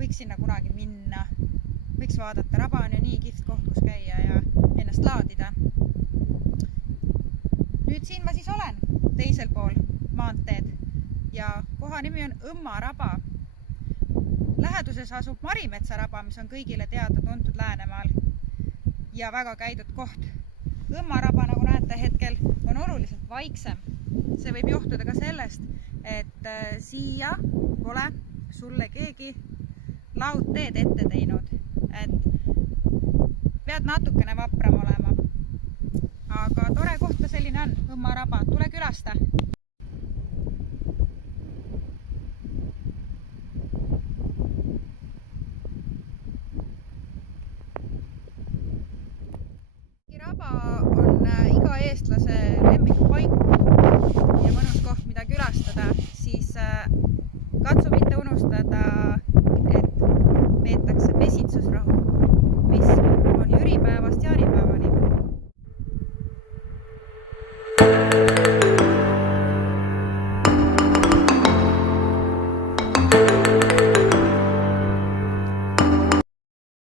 võiks sinna kunagi minna. Võiks vaadata, raba on ju nii kihvt koht, kus käia ja ennast laadida. Nüüd siin ma siis olen, teisel pool maanteed ja koha nimi on Õmma raba. Läheduses asub Marimetsa raba, mis on kõigile teada tuntud Läänemaal ja väga käidud koht. Õmma raba, nagu näete hetkel, on oluliselt vaiksem. See võib johtuda ka sellest, et siia pole sulle keegi laudteed ette teinud. Et pead natukene vapram olema. Aga tore koht ka selline on, Õmma raba. Tule külasta! Raba on iga eestlase